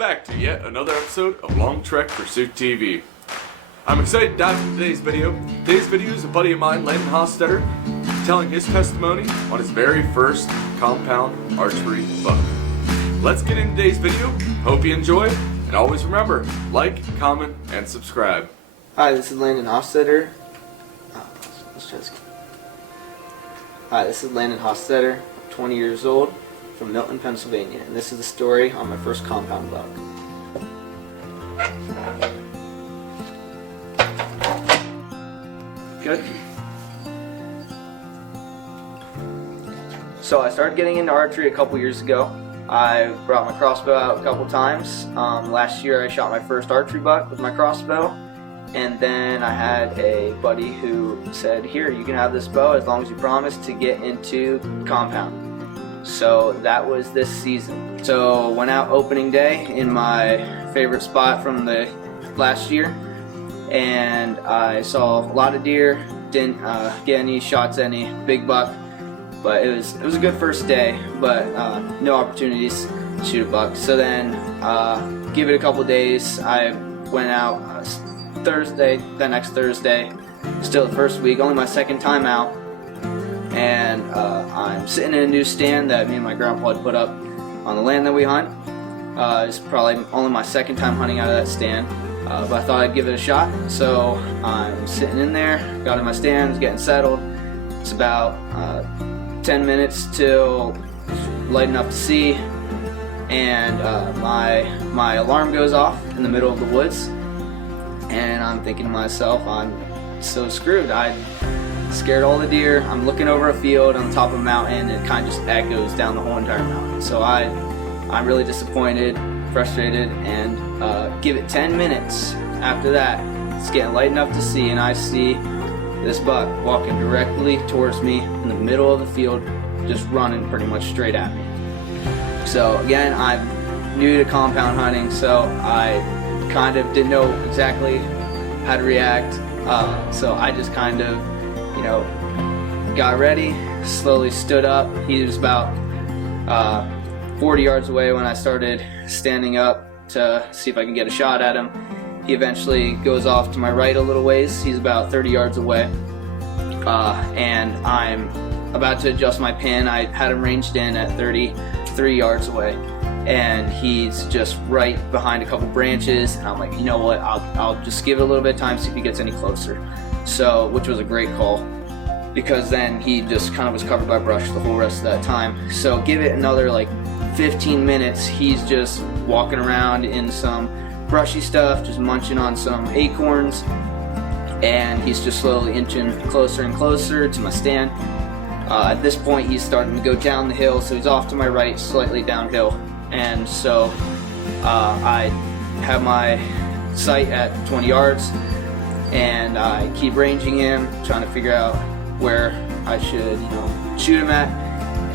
back to yet another episode of Long Trek Pursuit TV. I'm excited to dive into today's video. Today's video is a buddy of mine, Landon Hostetter, telling his testimony on his very first compound archery buck. Let's get into today's video. Hope you enjoy, and always remember, like, comment, and subscribe. Hi, this is Landon Hostetter. Let's try this. Hi, this is Landon Hostetter, 20 years old, from Milton, Pennsylvania, and this is the story on my first compound buck. Good. So I started getting into archery a couple years ago. I brought my crossbow out a couple times. Last year I shot my first archery buck with my crossbow, and then I had a buddy who said, "Here, you can have this bow as long as you promise to get into compound." So that was this season. So went out opening day in my favorite spot from the last year, and I saw a lot of deer. Didn't get any shots at any big buck, but it was a good first day, but no opportunities to shoot a buck. So then give it a couple days. I went out the next Thursday, still the first week, only my second time out. And I'm sitting in a new stand that me and my grandpa had put up on the land that we hunt. It's probably only my second time hunting out of that stand, but I thought I'd give it a shot. So I'm sitting in there, got in my stand, getting settled. It's about 10 minutes till light enough to see, and my alarm goes off in the middle of the woods, and I'm thinking to myself, I'm so screwed. I scared all the deer. I'm looking over a field on top of a mountain, and it kind of just echoes down the whole entire mountain. So I'm really disappointed, frustrated, and give it 10 minutes after that. It's getting light enough to see, and I see this buck walking directly towards me in the middle of the field, just running pretty much straight at me. So again, I'm new to compound hunting, so I kind of didn't know exactly how to react. So I just kind of, got ready, slowly stood up. He was about 40 yards away when I started standing up to see if I can get a shot at him. He eventually goes off to my right a little ways. He's about 30 yards away. And I'm about to adjust my pin. I had him ranged in at 33 yards away. And he's just right behind a couple branches. And I'm like, you know what, I'll just give it a little bit of time, see if he gets any closer. So, which was a great call, because then he just kind of was covered by brush the whole rest of that time. So give it another like 15 minutes. He's just walking around in some brushy stuff, just munching on some acorns, and he's just slowly inching closer and closer to my stand. At this point he's starting to go down the hill, so he's off to my right, slightly downhill, and so I have my sight at 20 yards, and I keep ranging him, trying to figure out where I should shoot him at,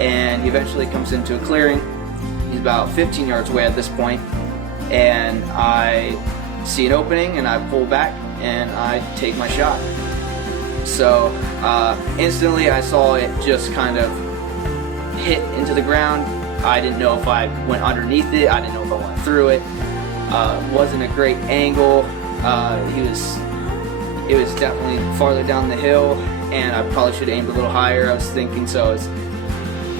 and he eventually comes into a clearing. He's about 15 yards away at this point, and I see an opening, and I pull back and I take my shot. So instantly I saw it just kind of hit into the ground. I didn't know if I went underneath it, I didn't know if I went through it. Wasn't a great angle. It was definitely farther down the hill, and I probably should have aimed a little higher, I was thinking. So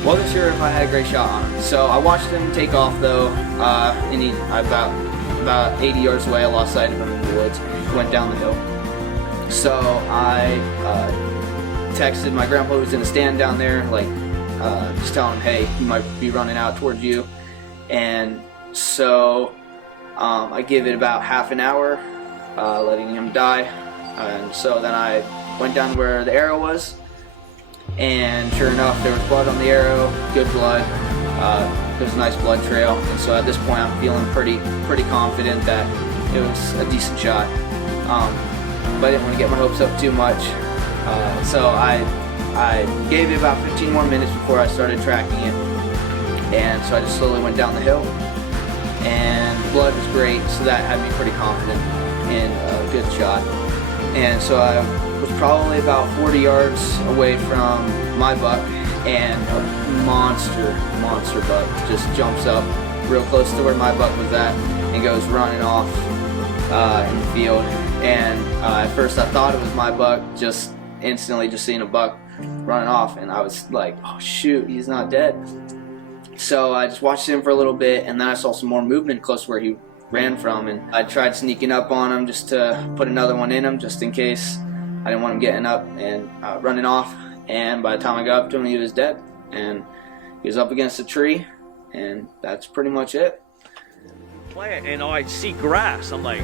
wasn't sure if I had a great shot on him. So I watched him take off though, and he about 80 yards away, I lost sight of him in the woods, went down the hill. So I texted my grandpa, who was in a stand down there, just telling him, hey, he might be running out towards you. And so I give it about half an hour, letting him die. And so then I went down where the arrow was, and sure enough, there was blood on the arrow, good blood. There's a nice blood trail, and so at this point I'm feeling pretty confident that it was a decent shot. But I didn't want to get my hopes up too much, so I gave it about 15 more minutes before I started tracking it, and so I just slowly went down the hill, and the blood was great, so that had me pretty confident in a good shot. And so I was probably about 40 yards away from my buck, and a monster buck just jumps up real close to where my buck was at, and goes running off in the field. And at first I thought it was my buck, just instantly just seeing a buck running off, and I was like, oh shoot, he's not dead. So I just watched him for a little bit, and then I saw some more movement close where he ran from, and I tried sneaking up on him just to put another one in him, just in case. I didn't want him getting up and running off, and by the time I got up to him, he was dead, and he was up against a tree, and that's pretty much it. And I see grass, I'm like,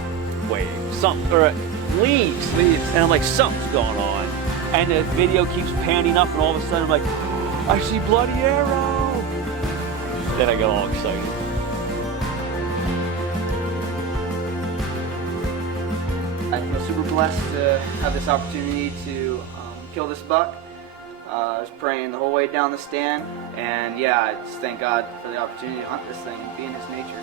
wait, something, or leaves, and I'm like, something's going on, and the video keeps panning up, and all of a sudden I'm like, I see bloody arrow. Then I got all excited. I feel super blessed to have this opportunity to kill this buck. I was praying the whole way down the stand, and yeah, I just thank God for the opportunity to hunt this thing and be in His nature.